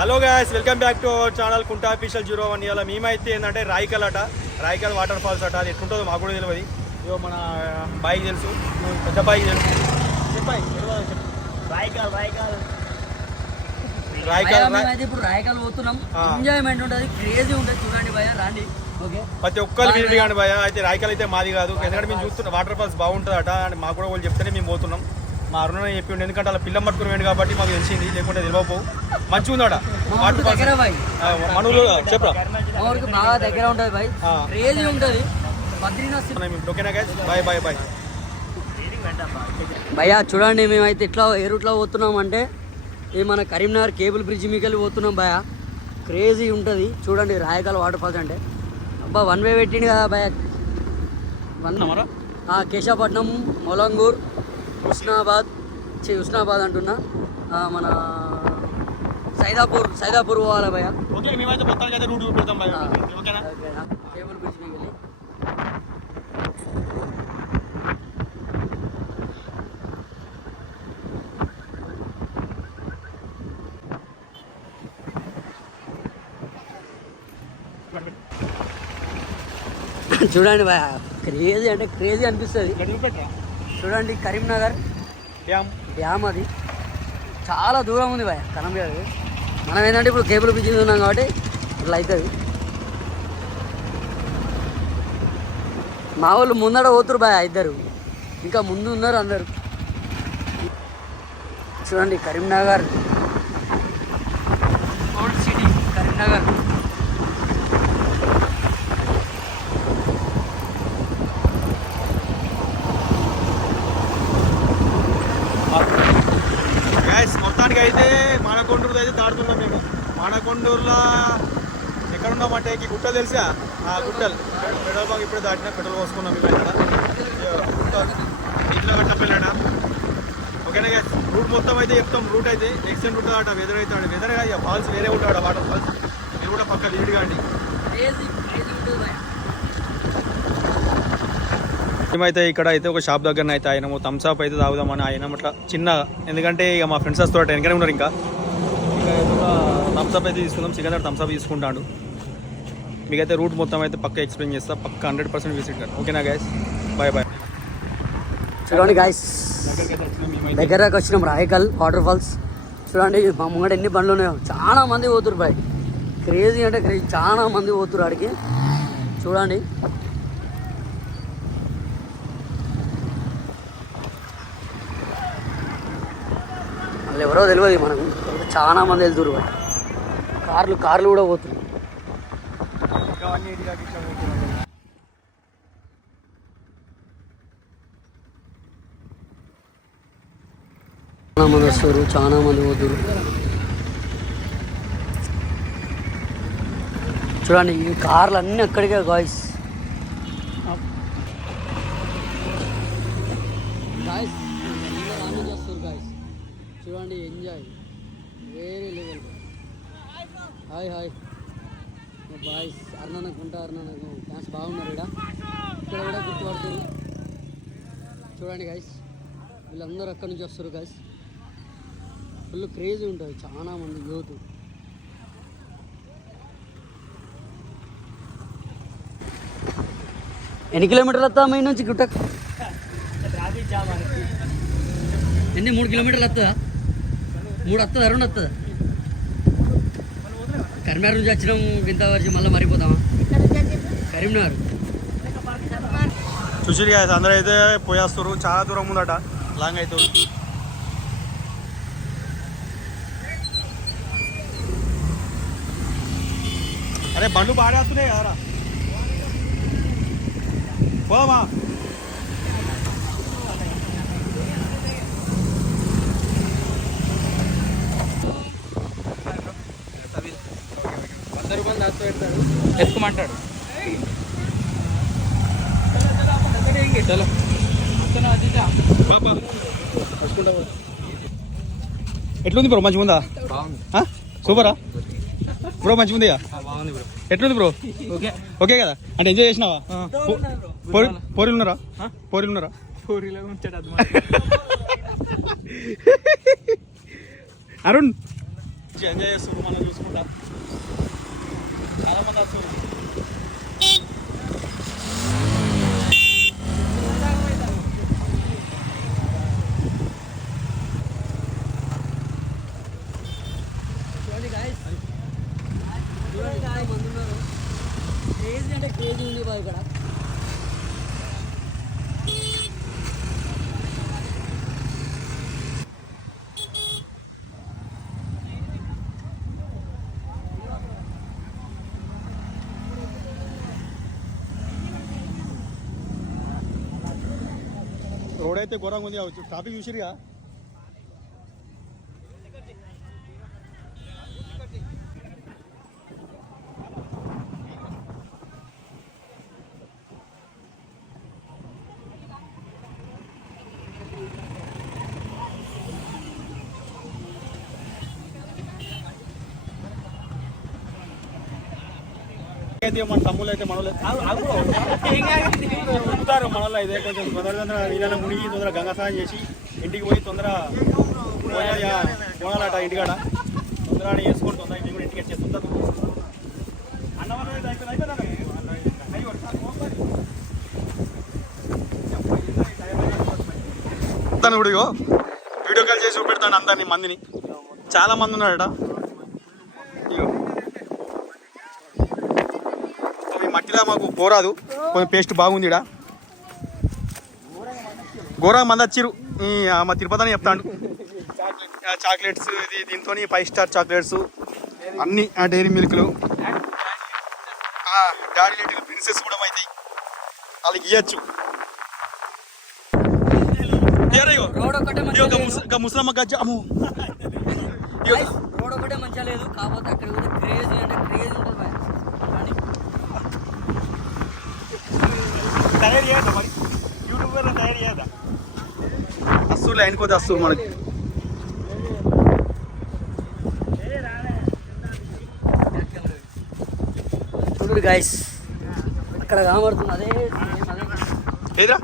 Hello guys, welcome back to our channel కుంటా official 01. ఇవాళ మేమైతే ఏంటంటే రాయికల్ వాటర్ ఫాల్స్ అట. అది ఎట్లుంటుందో మాకు కూడా తెలియదు. ఇవో మన బాయికి తెలుసు, పెద్ద బాయికి తెలుసు. చెప్పాయి ఇప్పుడు రాయకల్ పోతున్నాం. ఎంజాయ్మెంట్ ఉంటుంది, క్రేజీ ఉంటుంది. చూడండి భయ, రాండి. ప్రతి ఒక్కరు విజిట్ కానీ భయ. అయితే రాయికల్ అయితే మాది కాదు, ఎందుకంటే మేము చూస్తున్నాం వాటర్ ఫాల్స్ బాగుంటుందట అని మాకు కూడా వాళ్ళు చెప్తేనే మేము పోతున్నాం. మా అరుణ చెప్పిండు, ఎందుకంటే అలా పిల్లం పట్టుకుని వేయండి కాబట్టి మాకు తెలిసింది, లేకుంటే తెలియకపో. మంచిగా ఉందట వాటర్ ఫాల్స్. మనూరు చెప్పరా, బాగా దగ్గర ఉంటుంది భయ్, క్రేజీ ఉంటుంది. ఓకేనా గైస్, బాయ్ బాయ్ బాయ్. భయ్యా చూడండి, మేమైతే ఇట్లా ఏ రూట్లో పోతున్నాం అంటే ఇది మన కరీంనగర్ కేబుల్ బ్రిడ్జ్ మీకెళ్ళి పోతున్నాం భయ. క్రేజీ ఉంటుంది చూడండి రాయకల్ వాటర్ ఫాల్స్ అంటే. అబ్బా, వన్ వే పెట్టిండు కదా భయ. కేశవపట్నం, మొలంగూర్, హుస్నాబాద్ అంటున్నా, మన సైదాపూర్ పోవాలి భయ. కేబుల్ బ్రిడ్జ్ మీకెళ్ళి చూడండి భయ, క్రేజీ అంటే క్రేజీ అనిపిస్తుంది. చూడండి కరీంనగర్ డ్యామ్ అది చాలా దూరం ఉంది భయ, కనబడదు. మనం ఏంటంటే ఇప్పుడు కేబుల్ బ్రిడ్జ్ ఉన్నాం కాబట్టి ఇట్లా అవుతుంది. మా వాళ్ళు ముందడ పోతురు భయ, ఇద్దరు ఇంకా ముందు ఉన్నారు అందరు. చూడండి కరీంనగర్ ఓల్డ్ సిటీ కరీంనగర్. మొత్తానికి అయితే మానకొండూరు అయితే దాడుతున్నాం మేము. మానకొండూరులో ఎక్కడ ఉన్నామంటే ఈ గుట్టలు తెలుసా, ఆ గుట్టలు పెట్రోల్ బంక్ ఇప్పుడే దాటినా, పెట్రోల్ పోసుకున్నాం మేము ఇక్కడ ఇంట్లో కట్టపెళ్ళాడ. ఓకేనా గైస్, రూట్ మొత్తం అయితే చెప్తాం. రూట్ అయితే ఎక్సెంట్ ఉంటుంది అట. వెదర్ అయితే వెదర్ కాదు, ఫాల్స్ వేరే ఉంటాడు వాటర్ ఫాల్స్. మీరు కూడా పక్క లీడ్ కాండి. మేమైతే ఇక్కడ అయితే ఒక షాప్ దగ్గర అయితే ఆయన థమ్స్అప్ అయితే తాగుదామని ఆయన అట్లా చిన్న, ఎందుకంటే ఇక మా ఫ్రెండ్స్ వస్తూ వెనకనే ఉన్నారు. ఇంకా థమ్స్అప్ అయితే తీసుకుందాం. సికందర్ థమ్స్అప్ తీసుకుంటాడు. మీకైతే రూట్ మొత్తం అయితే పక్క ఎక్స్ప్లెయిన్ చేస్తా, పక్క 100% విజిట్ కాదు. ఓకేనా గైస్, బాయ్ బాయ్. చూడండి గైస్, దగ్గరకు వచ్చినాం రాయకల్ వాటర్ ఫాల్స్. చూడండి మా ముంగట ఎన్ని బండ్లు ఉన్నాయో, చాలా మంది పోతురు బాయ్. క్రేజీ అంటే క్రేజీ, చాలా మంది పోతురు ఆడికి. చూడండి వాళ్ళు ఎవరో తెలియదు మనకు, చాలా మంది వెళ్తురు బాయ్. కార్లు కూడా పోతున్నారు. చాలా మంది వస్తారు, చాలా మంది పోతురు. చూడండి ఈ కార్లు అన్నీ అక్కడికే గాయ్స్. చేస్తారు గాయ్స్. చూడండి ఎంజాయ్ వేరే లెవెల్. హాయ్ బాయ్స్, అర్ణనకుంటా డ్యాన్స్ బాగున్నారు. ఇక్కడ కూడా గుర్తుపడుతుంది. చూడండి గైస్, వీళ్ళందరూ అక్కడి నుంచి వస్తారు గైస్. ఫుల్ క్రేజీ ఉంటుంది, చాలా మంది యూత్. ఎన్ని కిలోమీటర్లు వస్తా మీ నుంచి గుట్ట? ఎన్ని 3 కిలోమీటర్లు వస్తుందా? 3 వస్తుందా, 2 వస్తుందా? కరీంనగర్ నుంచి వచ్చినాము ఇంత వరకు, మళ్ళీ మరిపోతామా కరీంనగర్. చూసి అందరూ అయితే పోయేస్తారు, చాలా దూరం ఉందట, లాంగ్ అవుతుంది. అరే బండ్లు బాగా వస్తున్నాయి కదరా, పోమా. ఎత్తుకోమంటాడు. ఎట్లుంది బ్రో, మంచిగా ఉందా? సూపరా బ్రో, మంచిగా ఉంది. ఎట్లుంది బ్రో? ఓకే కదా, అంటే ఎంజాయ్ చేసినావా? పోరీలు ఉన్నారా? అరుణ్ మంచిగా ఎంజాయ్ చేస్తున్నారు, మనం చూసుకుంటా చాలా మంది వస్తున్నారు. క్రేజీ అంటే క్రేజీ ఉంది బాయ్ ఇక్కడ. రోడ్ అయితే ఘోరంగా ఉంది, ట్రాఫిక్ చూసిరుగా. అయితే మన తమ్ముళ్ళు అయితే మనలో ఉంటారు, మనలో అయితే కొంచెం తొందరగా నీళ్ళ మునిగి తొందరగా గంగా స్నానం చేసి ఇంటికి పోయి తొందరగా పోనాలట. ఇంటికాడ తొందరగా చేసుకొని తొందరగా ఇంటికి కూడా ఇంటికి వచ్చేస్తుంటారు. ఇప్పుడు వీడియో కాల్ చేసి చూపెడతాను అందరినీ, మందిని చాలా మంది ఉన్నాడట. మట్టిలో మాకు పోరాదు, కొంచెం పేస్ట్ బాగుంది. ఇక్కడ ఘోరంగా మంది వచ్చిర్రు. మా తిరుపతి అని చెప్తాడు. చాక్లెట్స్ ఇది దీంతో 5 స్టార్ చాక్లెట్స్ అన్ని, డైరీ మిల్క్లు, డాడీ లిటిల్ ప్రిన్సెస్ కూడా అవుతాయి, వాళ్ళకి ఇవ్వచ్చు. ముసలమ్మ గజ్జ అమ్ము. రోడ్ ఒకటే మంచిగా లేదు, కాకపోతే అక్కడ క్రేజీ అంటే క్రేజీ ఉంటుంది. తయారు చేయదా మరి యూట్యూబ్ తయారు చేయదా? అస్సలు లైన్ పోతే అస్సలు మనకి చూడు గైస్, అక్కడ కనబడుతుంది అదే ఏదిరా.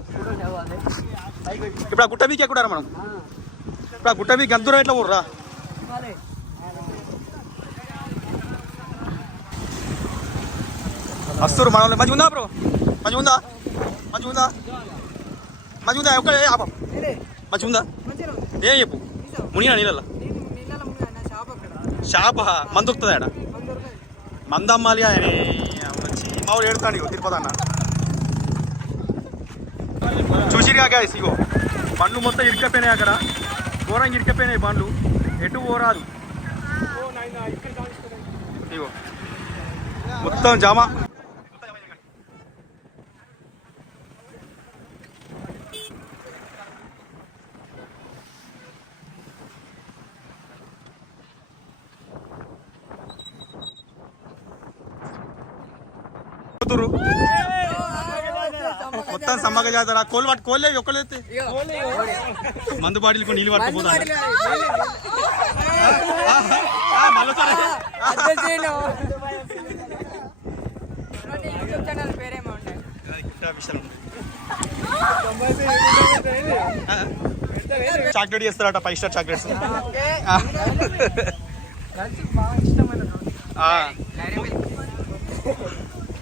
ఇప్పుడు ఆ గుట్ట బీకి ఎక్కుడారా మనం? ఇప్పుడు ఆ గుట్ట బీకి ఎంత దూరం ఎట్లా ఊర్రా? అస్తూరు మన మంచిగా ఉందా బ్రో? మంచిగా ఉందా? మంచిగా ఉందా? మంచిగా ఉందా? ఒక్క మంచిగా ఉందా? ఏం చెప్పు. మునిగా నీళ్ళ షాప్ మందు దొరుకుతుంది ఆడ, మంద అమ్మాలి అని వచ్చి మామూలు ఏడుతాడు. ఇగో తిరుపతి అన్న చూసిరుగా గైస్, ఇగో బండ్లు మొత్తం ఇరికపోయినాయి, అక్కడ ఘోరంగా ఇరికపోయినాయి బండ్లు, ఎటు పోరాదు. ఇగో మొత్తం జామా. మొత్తం సమ్మగ జాతర. కోళ్ళు పట్టు కోళ్ళే ఒక్కళ్ళు అయితే మందు బాటిల్ నీళ్ళు పట్టుకుపోతాను. చాక్లెట్ చేస్తారట, 5 స్టార్ చాక్లెట్స్.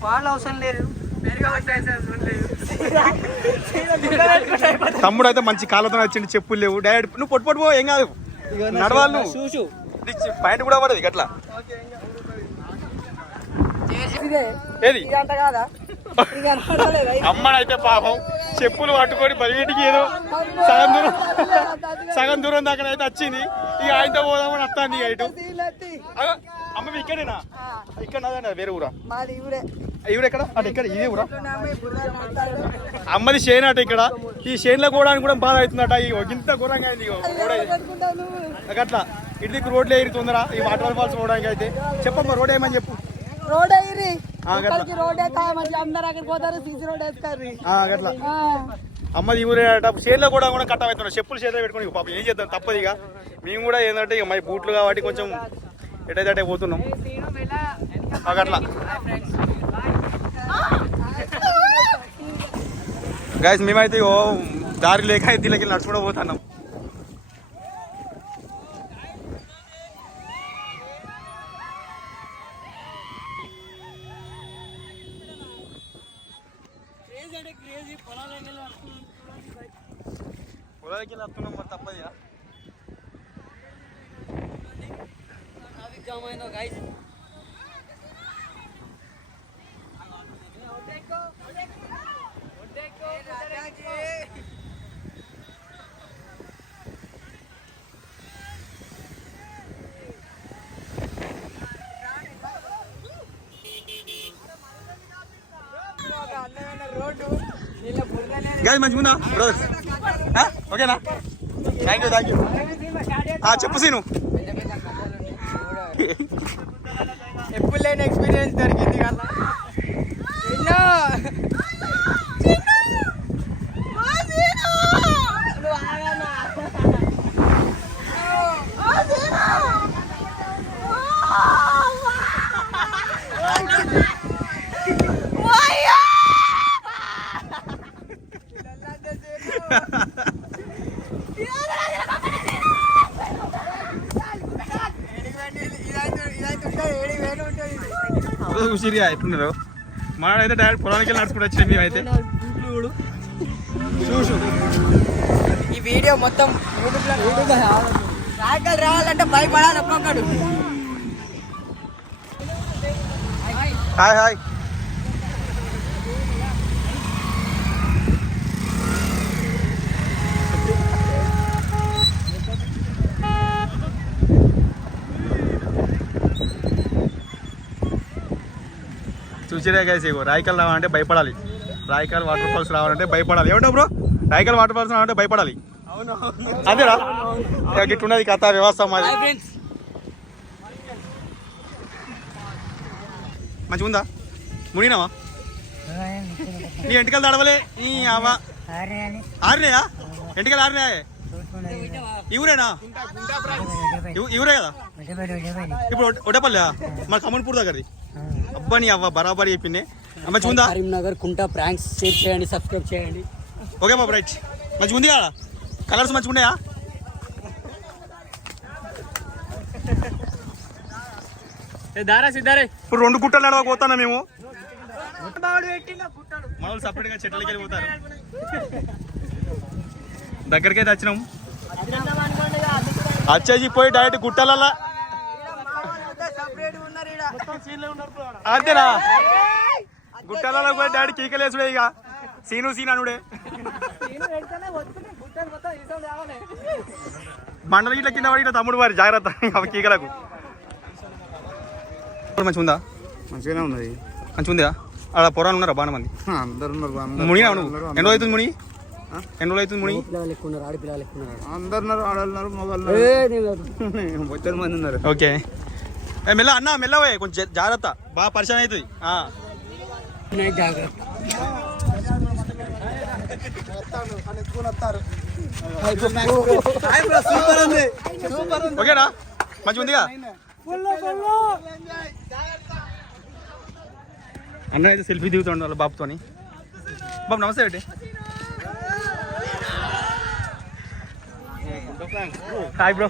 పాలు అవసరం లేదు. తమ్ముడు అయితే మంచి కాళ్ళతో వచ్చింది, చెప్పులు లేవు. డైరెక్ట్ నువ్వు పొట్టు పో, ఏం కాదు, నడవాలి. నువ్వు పాయింట్ కూడా పడదు గట్లా. ఏది అమ్మనైతే పాపం చెప్పులు పట్టుకొని బయటికి ఏదో సగం దూరం దాకా అయితే వచ్చింది. ఇక ఆయనతో పోదామని వస్తాను. ఇక ఇటు అమ్మ ఇక్కడేనా? ఇక్కడ వేరే ఊరా? ఇవిడెక్కడ అటు ఇక్కడ ఇదే ఊరా? అమ్మది షేన్ అట. ఇక్కడ ఈ షేన్లో పోవడానికి కూడా బాధ అవుతుందట. ఇంత ఘోరంగా అయింది అట్లా. ఇటుదిక్కు రోడ్లు ఎయిరి తొందర ఈ వాటర్ ఫాల్స్ పోవడానికి అయితే. చెప్పమ్మా రోడ్ ఏమని చెప్పు. అట్లా అమ్మది ఊరే అట. షేన్లో కూడా కట్ట అవుతున్నాం, చెప్పులు చేతిలో పెట్టుకుని పాపం ఏం చేద్దాం, తప్పదు. ఇక మేము కూడా ఏంటంటే ఇక మా బూట్లు కాబట్టి కొంచెం ఎటైతే పోతున్నాం అట్లా. గైస్ మేమైతే దారి లేక దీనికి నడుచుకుంటూ పోతున్నాం. పొలాలకి వస్తున్నాం మరి తప్పది జామ్ అయిందో గైస్. గాయ మంచిగుందా బ్రదర్స్? ఓకేనా? Thank you. చెప్పు సీను. ఎప్పుడు లేని ఎక్స్పీరియన్స్ దొరికింది కదా. చూసిరిగా ఎట్లున్నారు మనైతే డైరెక్ట్ పొలానికి వెళ్ళి నడుచుకుంటూ వచ్చినాం మేమైతే. చూసు ఈ వీడియో మొత్తం యూట్యూబ్లో రాయకాలు రావాలంటే భయపడాలి ఒక్కొక్కడు. Hi చూసిరే guys. ఇగో రాయకాలు రావాలంటే భయపడాలి. రాయకాలు వాటర్ ఫాల్స్ రావాలంటే భయపడాలి. ఏమంటావు బ్రో? రాయకాలు వాటర్ ఫాల్స్ రావాలంటే భయపడాలి. అదేరా గిట్టున్నది కథ వ్యవస్థ మాది. మంచిగా ఉందా? మునిగినావా? నీ ఎంటికలు తడవలే నీ అవ్వ. ఆరినాయా? ఎంటికలు ఆరినాయా? ఈ ఊరేనా? ఈ ఊరే కదా ఇప్పుడు ఒడపల్లి మన కమన్పూర్ దగ్గరది. అబ్బా నీ అవ్వ బరాబరి చెప్పింది. మంచిగా ఉందా? కరీంనగర్ కుంటా ప్రాంక్స్ షేర్ చేయండి, సబ్స్క్రైబ్ చేయండి. ఓకే బాబు రైట్. మంచిగా ఉంది కదా? కలర్స్ మంచిగా ఉన్నాయా? ఇప్పుడు 2 గుట్టలు నడవకపోతున్నా మేము. మన వాళ్ళు సపరేట్గా చెట్లకి వెళ్ళిపోతారు. దగ్గరికి అయితే వచ్చినాం. వచ్చేసి పోయి డైరెక్ట్ గుట్టలల్లా అంతేనా? గుట్టలలో పోయి డైరెక్ట్ కీకలేసుడే. ఇక సీను అనుడే మండల గిట్ల కింద పడి తమ్ముడు వారి జాగ్రత్త అవి కీకలకు. మంచిగా ఉందా? మంచిగానే ఉన్నది. మంచిగా ఉందా? అలా పొరాలు ఉన్నారా బాగా మంది? అందరు ఉన్నారు. మునిగా నువ్వు ఎన్ని రోజులు అవుతుంది మునిగి? ఎన్ని రోజులు అవుతుంది మునిగి? అందరున్నారు, ఆడన్నారు, మగవాళ్ళు బొచ్చలు మంది ఉన్నారు. ఓకే మెల్ల అన్న మెల్లవే కొంచెం జాగ్రత్త, బాగా పరిచయం అవుతుంది. జాగ్రత్త. ఓకేనా? మంచిగా ఉందిగా? అన్న అయితే సెల్ఫీ దిగుతుండ వాళ్ళ బాబుతోని. బాబు నమస్తే ఏంటి? Hi bro.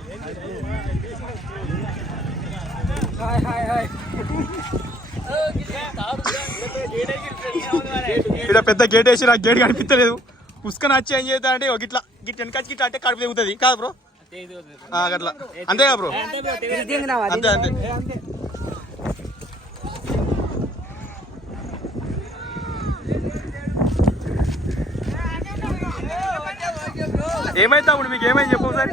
ఇక్కడ పెద్ద గేట్ వేసి నాకు గేట్ కనిపించలేదు. పుష్కని వచ్చి ఏం చేస్తా అంటే గిట్లా గిట్ వెనకాచి గిట్లా అంటే కడుపు దిగుతుంది కాదు బ్రో? అట్లా అంతేగా బ్రో? అంతే అంతే. ఏమైతే అప్పుడు మీకు ఏమైంది చెప్పు ఒకసారి.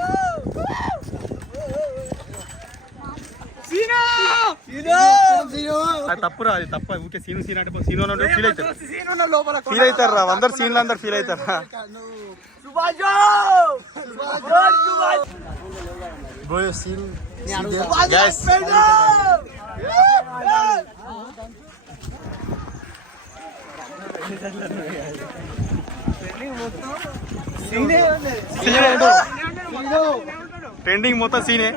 అది తప్పురా, అది తప్ప. ఊరికే సీను అంటే సీను ఫీల్ అవుతారు. ఫీల్ అవుతారు రా అందరు సీన్లు, అందరు ఫీల్ అవుతారు. ట్రెండింగ్ మొత్తం సీనే.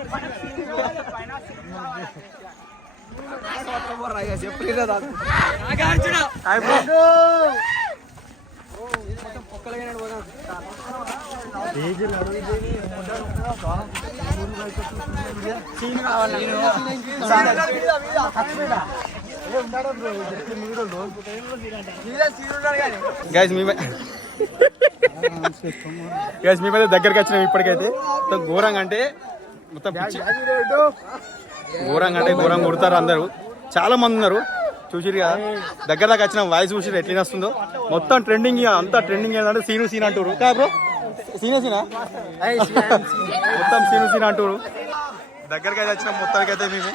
గైస్ మీ మీద దగ్గరికి వచ్చినాం ఇప్పటికైతే మొత్తం ఘోరంగా అంటే మొత్తం ఘోరంగా అంటే ఘోరంగా కొడతారు అందరూ చాలా మంది ఉన్నారు చూసిరు కదా దగ్గర దాకా వచ్చిన వాయిస్ చూసిరు ఎట్లా వస్తుందో మొత్తం ట్రెండింగ్ అంతా ట్రెండింగ్ ఏంటంటే సీను సీన్ అంటారు కా బ్రో సీనా మొత్తం సీను సీన్ అంటారు దగ్గరకి అయితే వచ్చిన మొత్తానికి అయితే మేము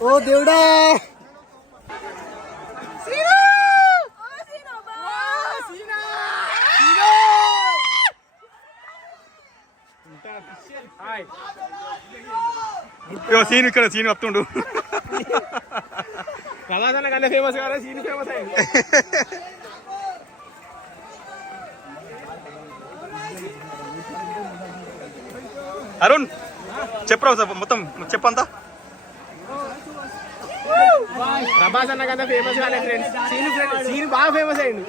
ఓ దేవుడా సీన్ ఇక్కడ సీన్ వస్తుండు కళాశాల కన్నా ఫేమస్ కదా సీన్ ఫేమస్ అయింది అరుణ్ చెప్పరావు సార్ మొత్తం చెప్పంతా ప్రభాస్ అన్న కదా ఫేమస్ కాలే ఫ్రెండ్స్ సీన్ బాగా ఫేమస్ అయింది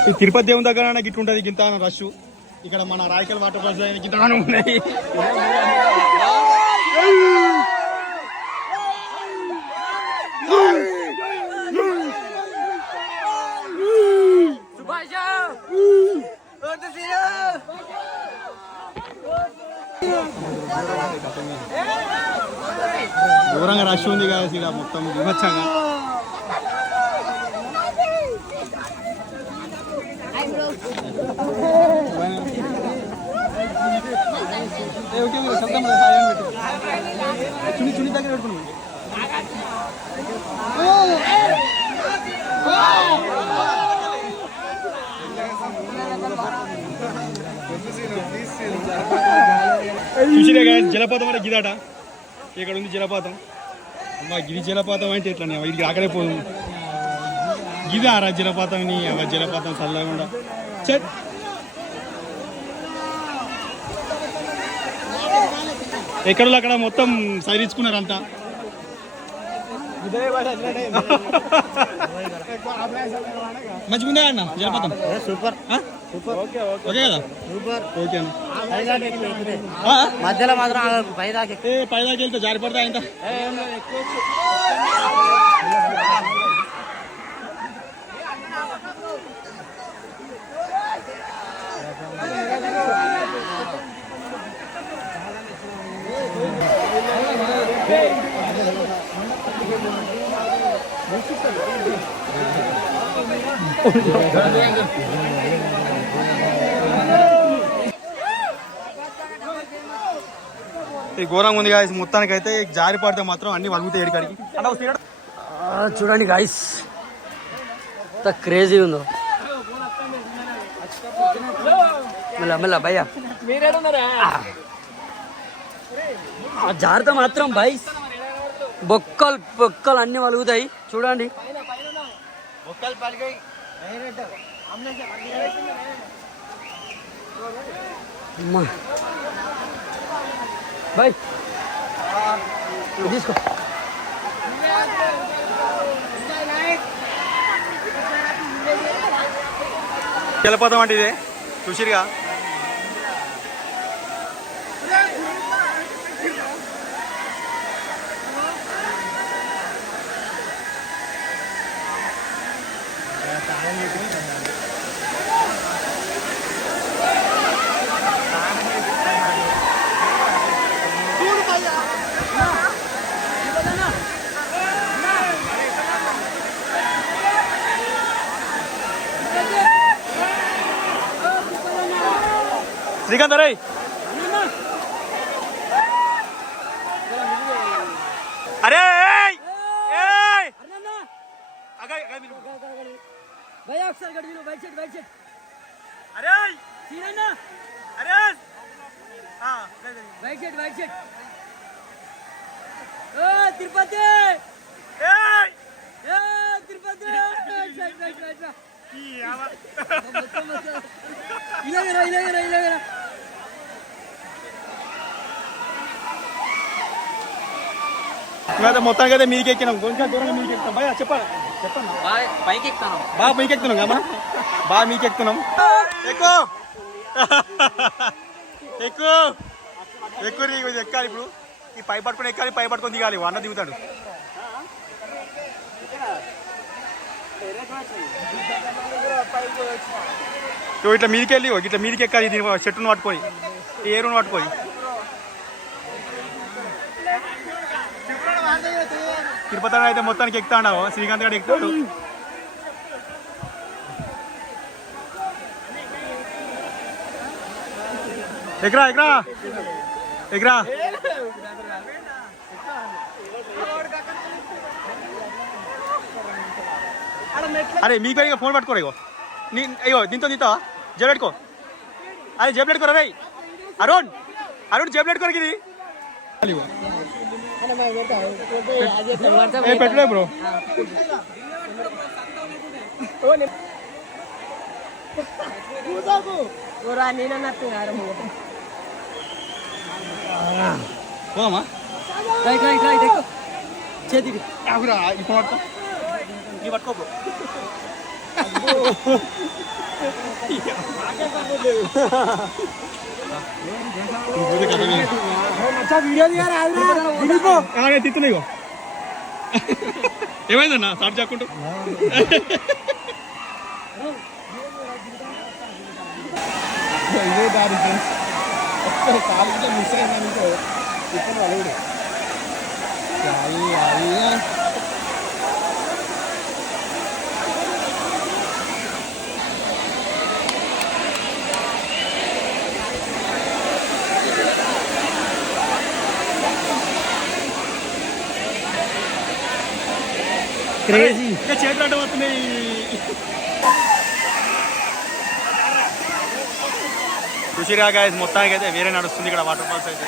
ఈ తిరుపతి దేవుని దగ్గర గిట్ల ఉంటుంది గింత రష్ ఇక్కడ మన రాయకల్ వాటర్ ఫాల్స్ గింత ఉన్నాయి దూరంగా రష్ ఉంది కదా ఇక్కడ మొత్తం విమర్శంగా చుని దగ్గర పెట్టుకున్నాం చూసిరే కానీ జలపాతం అంటే గిదాట ఇక్కడ ఉంది జలపాతం అమ్మా గిరి జలపాతం అంటే ఎట్లా ఇది అక్కడే పోదు గిది ఆరా జలపాతం జలపాతం చల్లకుండా చెట్ ఎక్కడో అక్కడ మొత్తం సైరించుకున్నారు అంతా మంచిగా అన్న జలపాతం సూపర్ ఓకే కదా ఓకే అన్న మధ్యలో మాత్రం పైదాకి పైదాకి వెళ్తే జారిపడతా ఇంత ఈ ఘోరంగా ఉంది గాయస్ మొత్తానికి అయితే జారి పడితే మాత్రం అన్ని వలుగుతాయి ఎడికాడికి చూడండి గాయస్ ఎంత క్రేజీ ఉందో మెల్ల మెల్ల భయ్యా జాగ్రత్త మాత్రం బైస్ బొక్కలు అన్ని వలుగుతాయి చూడండి బాయ్ తీసుకో జలపాతం అంటే ఇదే చూసిరుగా శ్రీకాంత్ రై అరే भैया अक्सर गड़ी लो बैठ बैठ अरे सीना ना अरे हां बैठ ओ तिरुपति ए तिरुपति बैठ की आवा इला ఇవాళ మొత్తానికి అయితే మీదికి ఎక్కినాం కొంచెం దూరంగా మీదికి ఎక్కుతాం భయ చెప్పండి చెప్పండి పైకి ఎక్కుతాను బాగా మీకి ఎక్కుతున్నాం కదా బాగా మీకి ఎక్కుతున్నాం ఎక్కువ ఎక్కువ ఎక్కువ ఇది ఎక్కాలి ఇప్పుడు ఈ పై పట్టుకొని ఎక్కాలి పై పట్టుకొని దిగాలి అన్న దిగుతాడు ఇట్లా మీదికి వెళ్ళి ఇట్లా మీదికి ఎక్కాలి దీని చెట్టును పట్టుకొని ఏరును పట్టుకొని తిరుపతి అయితే మొత్తానికి ఎక్కుతాడు శ్రీకాంత్ గారు ఎక్కుతాడు ఎకరా ఎకరా ఎకరా అరే మీకు ఇక ఫోన్ పట్టుకోరు ఇగో అయ్యో దీంతో తీస్తావా జేబు పెట్టుకో అదే జేబు పెట్టుకోరా భయ్ అరుణ్ అరుణ్ జేబు పెట్టుకోరు ఇది పెట్టలే బ్రో పోమా చేతికి ఆగురా ఇప్పుడు పట్టుకో నీ పట్టుకో బ్రో తిత్తున్నాయి ఏమైందన్నా సార్ చాక్కుంటూ ఇదే దారి ఫ్రెండ్స్ ఒక్క కాలు మిస్ అయిందనుకో ఇప్పుడు అలుగుడు క్రేజీ చేతులు అంటే వస్తున్నాయి చూసిరా గాయస్ మొత్తానికి అయితే వేరే నడుస్తుంది ఇక్కడ వాటర్ ఫాల్స్ అయితే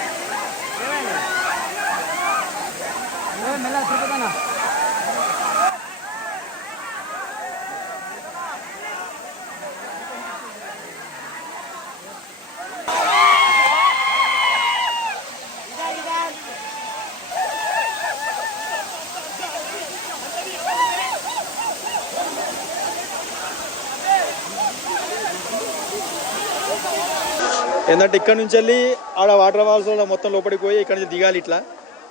ఏంటంటే ఇక్కడ నుంచి వెళ్ళి ఆడ వాటర్ ఫాల్స్ మొత్తం లోపలికి పోయి ఇక్కడ నుంచి దిగాలి ఇట్లా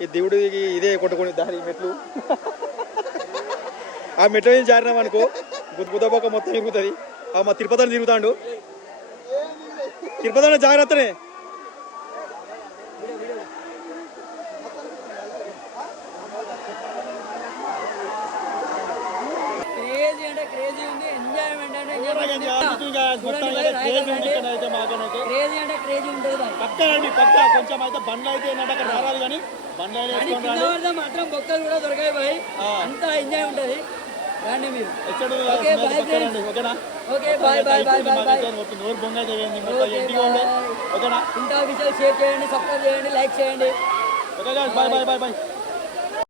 ఈ దేవుడికి ఇదే కొట్టుకుని దారి మెట్లు ఆ మెట్ల నుంచి జారినాం అనుకో గుద్దపక్క మొత్తం తిరుగుతుంది మా తిరుపతిలో తిరుగుతాడు తిరుపతిలో జాగ్రత్తనే పక్క కొంచెం అయితే బండ్లు అయితే ఏంటంటే అక్కడ రారాదు కానీ బండ్లు మాత్రం బొక్కలు కూడా దొరకాయి బాయ్ అంతా ఎంజాయ్ ఉంటది రండి మీరు okay bye bye bye bye bye నోరు బొంగ ఇంత విషయాలు షేర్ చేయండి సబ్స్క్రైబ్ చేయండి లైక్ చేయండి okay bye bye bye bye